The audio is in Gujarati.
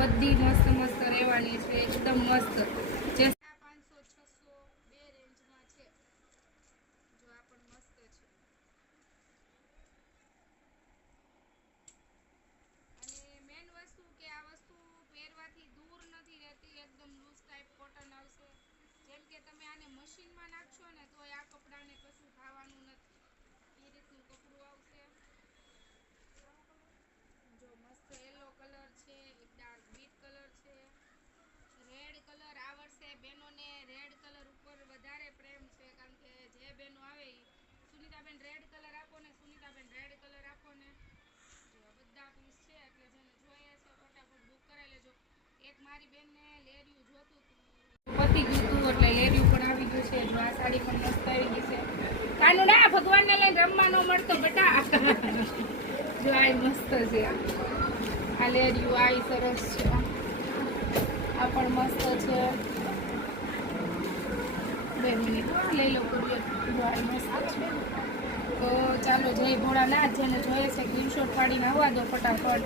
બધી મસ્ત મસ્ત રહેવાની છે, એકદમ મસ્ત. જે 500 600 બે રેન્જમાં છે. જો આ પણ મસ્ત છે. અને મેન વસ્તુ કે આ વસ્તુ પહેરવાથી દૂર નથી રહેતી, એકદમ લૂઝ ટાઈપ કોટન આવશે. જેમ કે તમે આને મશીનમાં નાખશો ને તો આ કપડાને કશું થવાનું નથી. એ રીતનું કપડું આવશે. જો મસ્ત યલો કલર છે, એક ડાર્ક બીટ કલર છે, રેડ કલર. આ વર્ષે બહેનોને રેડ કલર ઉપર વધારે પ્રેમ છે, કારણ કે જે બહેનો આવે એ સુનિતાબેન રેડ કલર આપો ને, સુનિતાબેન રેડ કલર આપો ને. જો બધા પીસ છે, એટલે જેને જોઈએ છે ફટાફટ બુક કરાવી લેજો. એક મારી બેનને લેરિયું જોતું હતું, પતી ગયું હતું, એટલે લેરિયું પણ આવી ગયું છે. જો આ સાડી પણ મસ્ત આવી ગઈ છે. કાનું ના ભગવાનને લઈને રમવા ન મળતો બેટા. જો આ મસ્ત છે. આ લેરિયું આ સરસ છે. આ પણ મસ્ત છે. 2 મિનિટ લઈ લો કુરિયર. જો આ મસ્ત છે. તો ચાલો જય ભોળાનાથ. જેને જોઈએ છે સ્ક્રીનશોટ પાડીને આવવા દો ફટાફટ.